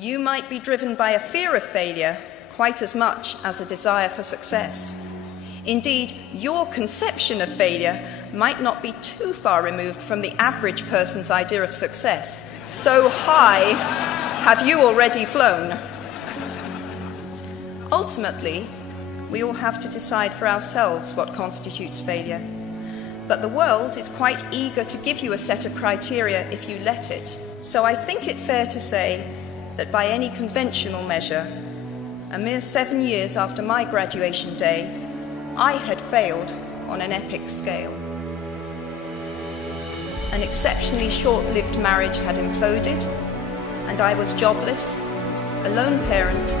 You might be driven by a fear of failure quite as much as a desire for success. Indeed, your conception of failure might not be too far removed from the average person's idea of success. So high have you already flown. Ultimately, we all have to decide for ourselves what constitutes failure. But the world is quite eager to give you a set of criteria if you let it. So I think it fair to say that by any conventional measure, a mere 7 years after my graduation day, I had failed on an epic scale. An exceptionally short-lived marriage had imploded, and I was jobless, a lone parent,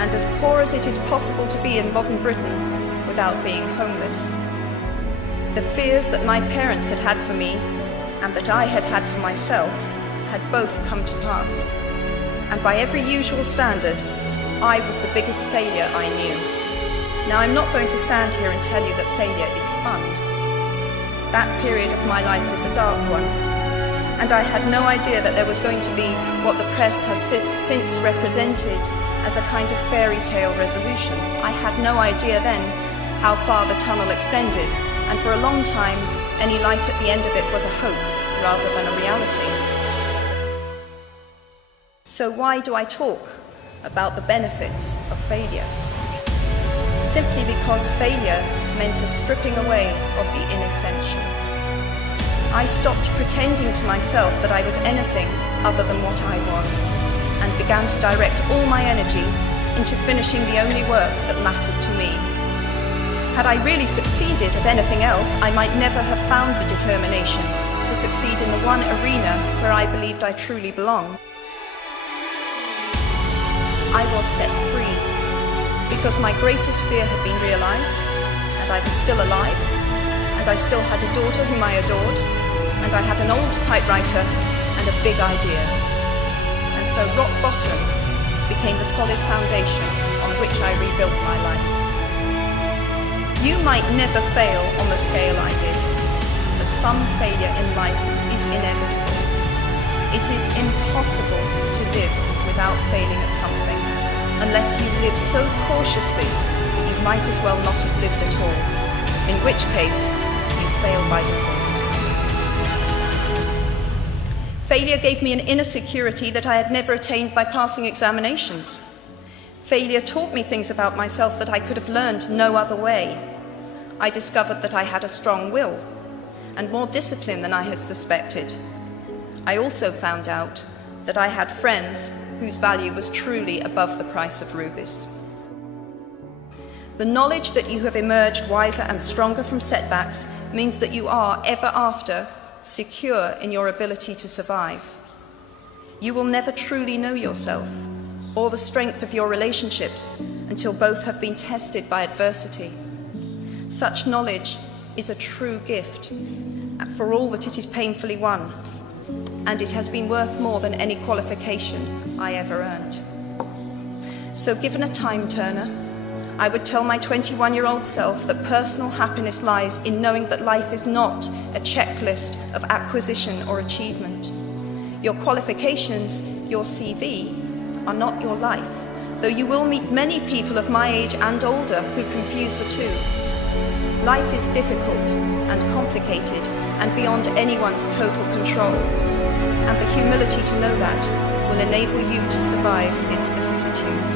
and as poor as it is possible to be in modern Britain without being homeless. The fears that my parents had had for me and that I had had for myself had both come to pass. And by every usual standard, I was the biggest failure I knew. Now, I'm not going to stand here and tell you that failure is fun. That period of my life was a dark one, and I had no idea that there was going to be what the press has since represented as a kind of fairy tale resolution. I had no idea then how far the tunnel extended, and for a long time, any light at the end of it was a hope rather than a reality. So why do I talk about the benefits of failure? Simply because failure meant a stripping away of the inessential. I stopped pretending to myself that I was anything other than what I was, and began to direct all my energy into finishing the only work that mattered to me. Had I really succeeded at anything else, I might never have found the determination to succeed in the one arena where I believed I truly belonged. I was set free because my greatest fear had been realized, and I was still alive, and I still had a daughter whom I adored, and I had an old typewriter and a big idea. And so rock bottom became the solid foundation on which I rebuilt my life. You might never fail on the scale I did, but some failure in life is inevitable. It is impossible to live without failing at something, unless you live so cautiously that you might as well not have lived at all, in which case you fail by default. Failure gave me an inner security that I had never attained by passing examinations. Failure taught me things about myself that I could have learned no other way. I discovered that I had a strong will and more discipline than I had suspected. I also found out that I had friends whose value was truly above the price of rubies. The knowledge that you have emerged wiser and stronger from setbacks means that you are, ever after, secure in your ability to survive. You will never truly know yourself or the strength of your relationships until both have been tested by adversity. Such knowledge is a true gift for all that it is painfully won, and it has been worth more than any qualification I ever earned. So given a time turner, I would tell my 21-year-old self that personal happiness lies in knowing that life is not a checklist of acquisition or achievement. Your qualifications, your CV, are not your life, though you will meet many people of my age and older who confuse the two. Life is difficult and complicated and beyond anyone's total control, and the humility to know that will enable you to survive its vicissitudes.